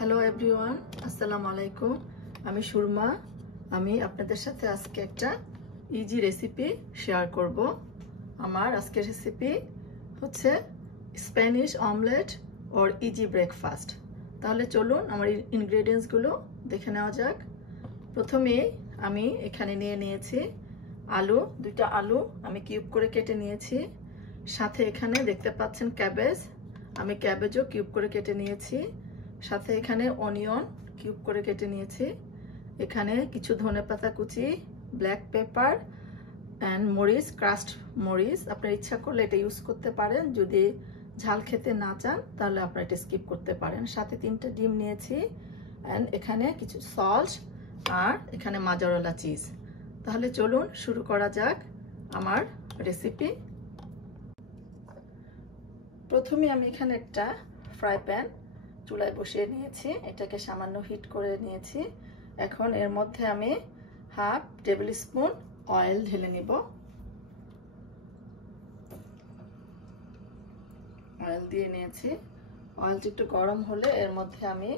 Hello everyone, আসসালামু আলাইকুম। আমি সুরমা। আমি আপনাদের সাথে আজকে একটা ইজি রেসিপি শেয়ার করব। আমার আজকের রেসিপি হচ্ছে Spanish omelette or easy breakfast. তাহলে চলুন আমার ইনগ্রেডিয়েন্টসগুলো দেখে নেওয়া যাক। প্রথমে আমি এখানে নিয়ে নিয়েছি আলু, দুইটা আলু আমি কিউব করে কেটে নিয়েছি। সাথে এখানে দেখতে পাচ্ছেন ক্যাবেজ, আমি ক্যাবেজও কিউব করে কেটে নিয়েছি। সাথে এখানে অনিয়ন কিউব করে কেটে নিয়েছি। এখানে কিছু ধনেপাতা কুচি, ব্ল্যাক পেপার অ্যান্ড মরিচ, ক্রাস্ট মরিচ। আপনার ইচ্ছা করলে এটা ইউজ করতে পারেন, যদি ঝাল খেতে না চান তাহলে আপনারা এটা স্কিপ করতে পারেন। সাথে 3টা ডিম নিয়েছি অ্যান্ড এখানে কিছু সল্ট আর এখানে মোজারেলা চিজ। তাহলে চলুন শুরু করা যাক আমার রেসিপি। প্রথমে আমি এখানে একটা ফ্রাই প্যান চুলায় বসিয়ে নিয়েছি, এটাকে সামান্য হিট করে নিয়েছি। এখন এর মধ্যে আমি 1/2 টেবিল স্পুন অয়েল ঢেলে নিব। অয়েল দিয়ে নিয়েছি। অয়েলটা একটু গরম হলে এর মধ্যে আমি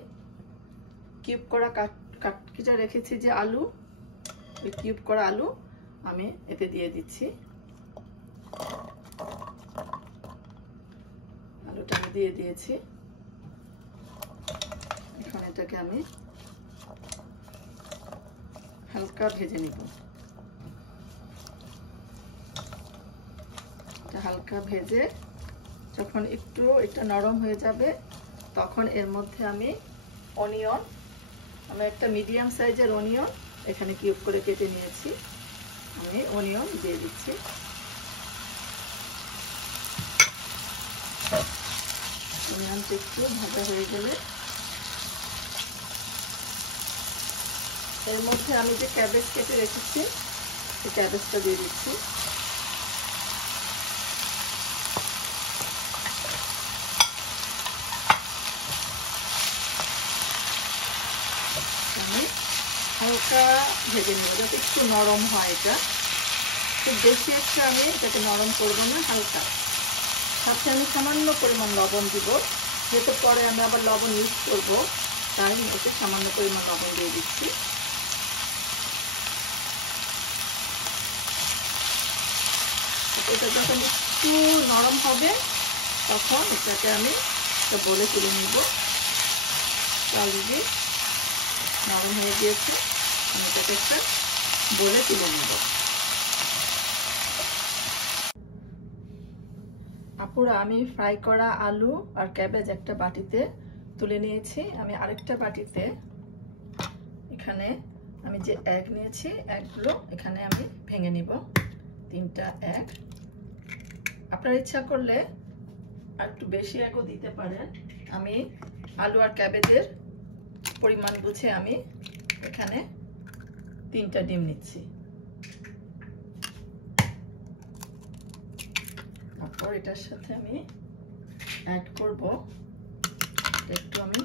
কিউব করা কেটে রেখেছি যে আলু, ওই কিউব করা আলু আমি এতে দিয়ে দিচ্ছি। আলুটা আমি দিয়ে দিয়েছি। এখন এটাকে আমি হালকা ভেজে নিব। হালকা ভেজে যখন একটু এটা নরম হয়ে যাবে তখন এর মধ্যে আমি অনিয়ন, আমি একটা মিডিয়াম সাইজের অনিয়ন এখানে কিউব করে কেটে নিয়েছি, আমি অনিয়ন দিয়ে দিচ্ছি। অনিয়নটা একটু ভাজা হয়ে গেলে এর মধ্যে আমি যে ক্যাবেজ কেটে রেখেছি সেই ক্যাবেজটা দিয়ে দিচ্ছি। আমি হালকা ভেজে নেব যাতে একটু নরম হয়। এটা খুব বেশি একটা আমি এটাকে নরম করবো না, হালকা। সাথে আমি সামান্য পরিমাণ লবণ দিব, যেহেতু পরে আমি আবার লবণ ইউজ করবো, তাই এতে সামান্য পরিমাণ লবণ দিয়ে দিচ্ছি। এটা যখন একটু নরম হবে তখন এটাকে আমি একটা বলে তুলে নিব। অলরেডি নরম হয়ে গিয়েছে, আমি এটাকে একটা বলে তুলে নিব। আপুরা, আমি ফ্রাই করা আলু আর ক্যাবেজ একটা বাটিতে তুলে নিয়েছি। আমি আরেকটা বাটিতে এখানে আমি যে এগ নিয়েছি, এগগুলো এখানে আমি ভেঙে নিব। 3টা এগ। আপনার ইচ্ছা করলে আর একটু বেশি এগও দিতে পারেন। আমি আলু আর ক্যাবেজের পরিমাণ বুঝে আমি এখানে 3টা ডিম নিচ্ছি। তারপর এটার সাথে আমি অ্যাড করব একটু, আমি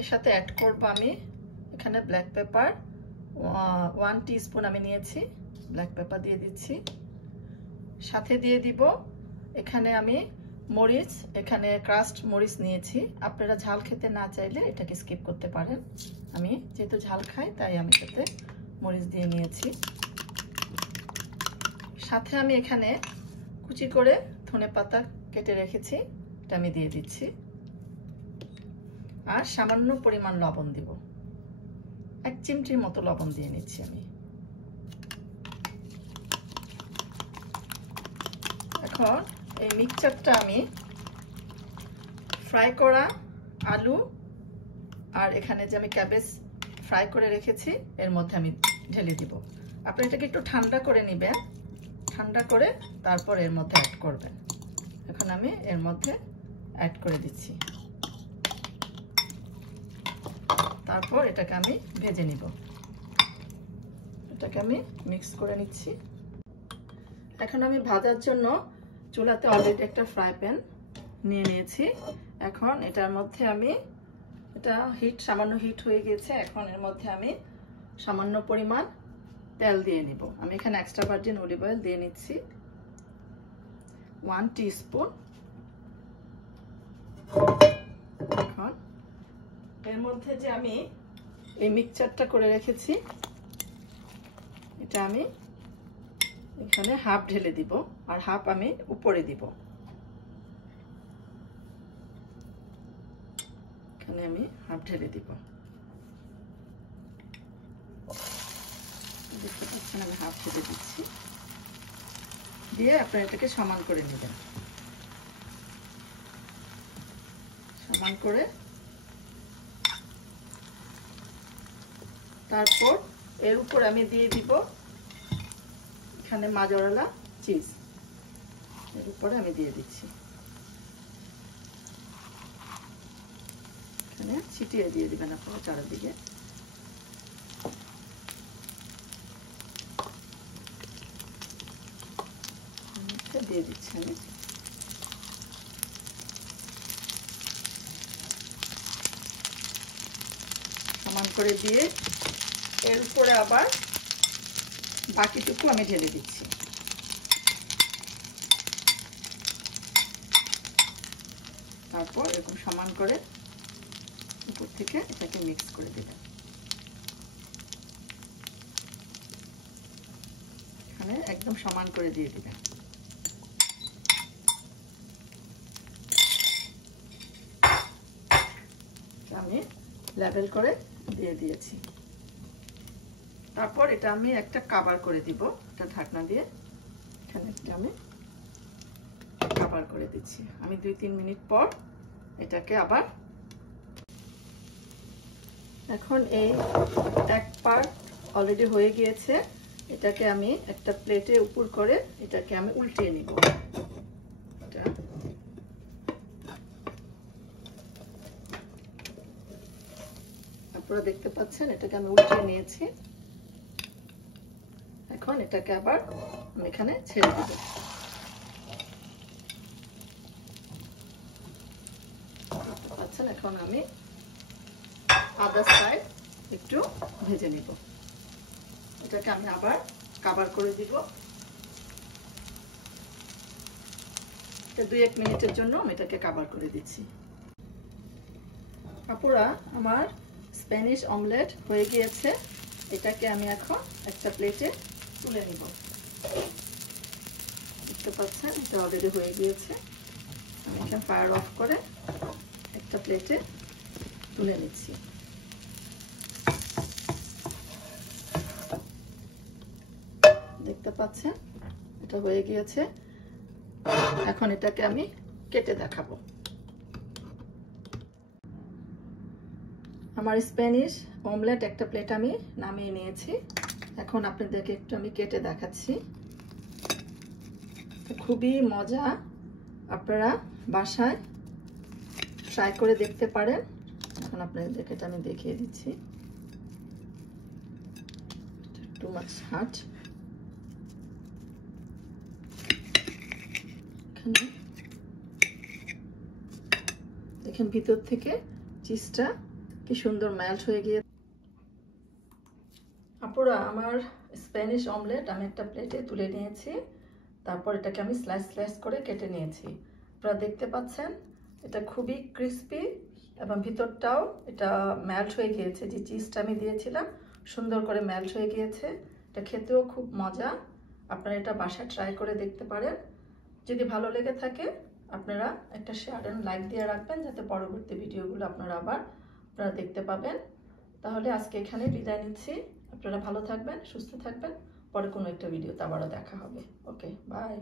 এর সাথে অ্যাড করব আমি এখানে ব্ল্যাক পেপার 1 টিস্পুন আমি নিয়েছি, ব্ল্যাক পেপার দিয়ে দিচ্ছি। সাথে দিয়ে দিব এখানে আমি মরিচ, এখানে ক্রাস্ট মরিচ নিয়েছি। আপনারা ঝাল খেতে না চাইলে এটাকে স্কিপ করতে পারেন। আমি যেহেতু ঝাল খাই তাই আমি এটাতে মরিচ দিয়ে নিয়েছি। সাথে আমি এখানে কুচি করে ধনেপাতা কেটে রেখেছি, এটা আমি দিয়ে দিচ্ছি। আর সামান্য পরিমাণ লবণ দিব, 1 চিমটির মতো লবণ দিয়ে নিচ্ছি আমি। এখন এই মিক্সচারটা আমি ফ্রাই করা আলু আর এখানে যে আমি ক্যাবেজ ফ্রাই করে রেখেছি এর মধ্যে আমি ঢেলে দিব। আপনি এটাকে একটু ঠান্ডা করে নেবেন, ঠান্ডা করে তারপর এর মধ্যে অ্যাড করবেন। এখন আমি এর মধ্যে অ্যাড করে দিচ্ছি। তারপর এটাকে আমি ভেজে নিব। এটাকে আমি মিক্স করে নিচ্ছি। এখন আমি ভাজার জন্য চুলাতে অলরেডি একটা ফ্রাই প্যান নিয়ে নিয়েছি। এখন এটার মধ্যে আমি, এটা সামান্য হিট হয়ে গেছে, এখন এর মধ্যে আমি সামান্য পরিমাণ তেল দিয়ে নিব। আমি এখানে এক্সট্রা ভার্জিন অলিভ অয়েল দিয়ে নিচ্ছি। 1 টিস্পুন এর মধ্যে যে আমি এই মিক্সচারটা করে রেখেছি, এটা আমি এখানে হাফ ঢেলে দিব আর হাফ আমি উপরে দিব। এখানে আমি হাফ ঢেলে দিব। দেখতে পাচ্ছেন আমি হাফ ঢেলে দিচ্ছি, দিয়ে আপনারা এটাকে সমান করে নেবেন। সমান করে তারপর এর উপর আমি দিয়ে দিব এখানে মাজরেলা চিজ, এর উপরে আমি দিয়ে দিচ্ছি। এখানে ছিটিয়ে দিয়ে দিবেন আপনারা চারিদিকে। দিয়ে দিচ্ছি আমি। সমান করে দিয়ে এর উপরে আবার বাকিটুকু আমি ঢেলে দিচ্ছি। তারপর এরকম সমান করে উপর থেকে এটাকে মিক্স করে দেবেন। এখানে একদম সমান করে দিয়ে দিবেন। আমি লেবেল করে দিয়ে দিয়েছি। তারপর এটা আমি একটা কভার করে দিব, একটা ঢাকনা দিয়ে। এখানে আমি কভার করে দিচ্ছি। আমি 2-3 মিনিট পর এটাকে আবার, এখন এই এক পার্ট অলরেডি হয়ে গিয়েছে, এটাকে আমি একটা প্লেটে উপর করে এটাকে আমি উল্টিয়ে নিব। আপনারা দেখতে পাচ্ছেন এটাকে আমি উল্টিয়ে নিয়েছি। এখন এটাকে আবার আমি এখানে ছেড়ে দেব। দেখতে পাচ্ছেন এখন আমি আদার সাইড একটু ভেজে নিব। এটাকে আমি আবার কভার করে দিব। 2-1 মিনিটের জন্য আমি এটাকে কভার করে দিচ্ছি। আপুরা, আমার স্প্যানিশ অমলেট হয়ে গিয়েছে। এটাকে আমি এখন একটা প্লেটে তুলে নিব। দেখতে পাচ্ছেন এটা অলরেডি হয়ে গিয়েছে। আমি এখন ফায়ার অফ করে একটা প্লেটে তুলে নিচ্ছি। দেখতে পাচ্ছেন এটা হয়ে গিয়েছে। এখন এটাকে আমি কেটে দেখাবো। আমার স্প্যানিশ অমলেট একটা প্লেট আমি নামিয়ে নিয়েছি। এখন আপনাদেরকে একটু আমি কেটে দেখাচ্ছি। খুবই মজা, আপনারা বাসায় ট্রাই করে দেখতে পারেন। এখন আপনাদেরকে এটা আমি দেখিয়ে দিচ্ছি। Too much hard. দেখেন ভিতর থেকে চিজটা কি সুন্দর মেল্ট হয়ে গিয়ে। আপুরা, আমার স্প্যানিশ অমলেট আমি একটা প্লেটে তুলে নিয়েছি। তারপর এটাকে আমি স্লাইস স্লাইস করে কেটে নিয়েছি। আপনারা দেখতে পাচ্ছেন এটা খুবই ক্রিস্পি এবং ভিতরটাও এটা মেল্ট হয়ে গিয়েছে। যে চিজটা আমি দিয়েছিলাম সুন্দর করে মেল্ট হয়ে গিয়েছে। এটা খেতেও খুব মজা। আপনারা এটা বাসায় ট্রাই করে দেখতে পারেন। যদি ভালো লেগে থাকে আপনারা একটা শেয়ার এন্ড লাইক দিয়ে রাখবেন, যাতে পরবর্তী ভিডিওগুলো আপনারা দেখতে পাবেন। তাহলে আজকে এখানে বিদায় নিচ্ছি। আপনারা ভালো থাকবেন, সুস্থ থাকবেন। পরে কোনো একটা ভিডিওতে আবারও দেখা হবে। ওকে, বাই।